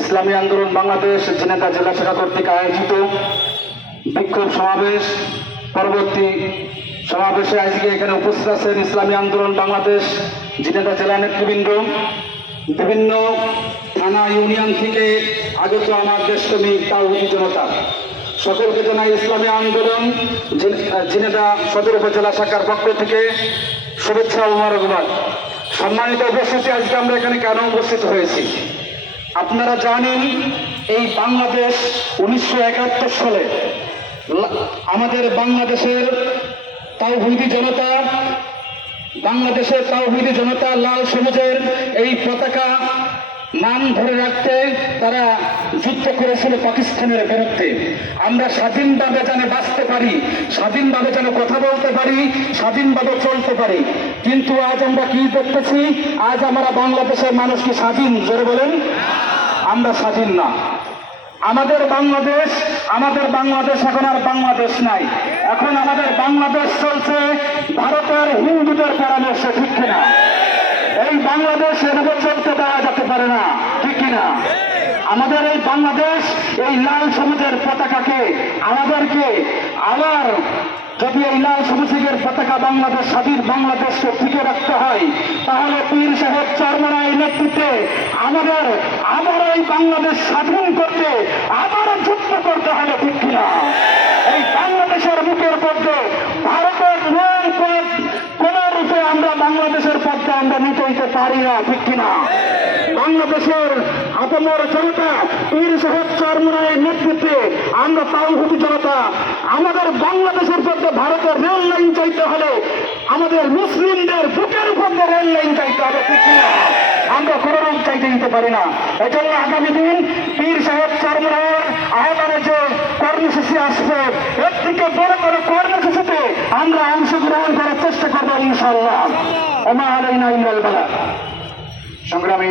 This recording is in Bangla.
ইসলামী আন্দোলন বাংলাদেশ ঝিনাইদহ জেলা শাখা কর্তৃক আয়োজিত বিক্ষোভ সমাবেশ পরবর্তী সমাবেশে আজকে এখানে উপস্থিত আছেন ইসলামী আন্দোলন বাংলাদেশ ঝিনাইদহ জেলা নেতৃবৃন্দ, বিভিন্ন থানা ইউনিয়ন থেকে আগত আমার দেশপ্রেমিক তাওহীদি জনতা। সকলকে জানাই ইসলামী আন্দোলন ঝিনাইদহ সদর উপজেলা শাখার পক্ষ থেকে শুভেচ্ছা ও মোবারকবাদ। সম্মানিত উপস্থিতি, আজকে আমরা এখানে কেন উপস্থিত হয়েছি আপনারা জানেন। এই বাংলাদেশ 1971 সালে আমাদের বাংলাদেশের তাওহীদি জনতা লাল সবুজের এই পতাকা মান ধরে রাখতে তারা যুদ্ধ করেছিল পাকিস্তানের বিরুদ্ধে। আমরা স্বাধীনভাবে যেন বাঁচতে পারি, স্বাধীনভাবে যেন কথা বলতে পারি, স্বাধীনভাবে চলতে পারি। কিন্তু আজ আমরা কি দেখতেছি? আজ আমরা বাংলাদেশের মানুষ কি স্বাধীন? জোরে বলেন, আমরা স্বাধীন না। আমাদের বাংলাদেশ এখন আর বাংলাদেশ নাই। এখন আমাদের বাংলাদেশ চলছে ভারতের হিন্দুদের পরামর্শে, ঠিক কিনা? এই বাংলাদেশ এভাবে চলতে দেওয়া যেতে পারে না, ঠিক কিনা? আমাদের এই বাংলাদেশ, এই লাল সবুজের পতাকাকে আমাদেরকে আবার যদি এই লাল সবুজের পতাকা বাংলাদেশ স্বাধীন বাংলাদেশকে টিকে রাখতে হয়, তাহলে পীর সাহেব চরমনাইয়ের নেতৃত্বে আমাদের আবার এই বাংলাদেশ স্বাধীন করতে আবারও যুদ্ধ করতে হবে, ঠিক কিনা? এই বাংলাদেশের বুকের মধ্যে ভারতের রেলপথ কোন রূপে আমরা বাংলাদেশের পথে আমরা নিতে দিতে পারি না, ঠিক কিনা? বাংলাদেশের আপামর জনতা, পীর সাহেব চরমনাইয়ের নেতৃত্বে আমরা তাওহীদি জনতা, আমাদের বাংলাদেশের পথে ভারতের রেল লাইন চাইতে হলে আমাদের মুসলিমদের বুকের পথে রেল লাইন চাইতে হবে, ঠিক কিনা? আমরা কোনো রূপ চাইতে দিতে পারি না। এজন্য আগামী দিন পীর সাহেব চরমনাইয়ের আহ্বানে যে কর্মসূচি আসবে, এর থেকে বড় বড় কর্মসূচিতে আমরা অংশগ্রহণ করার চেষ্টা করবো ইনশাআল্লাহ। ওমা আলাইনা ইল্লাল বালাগ। সংগ্রামী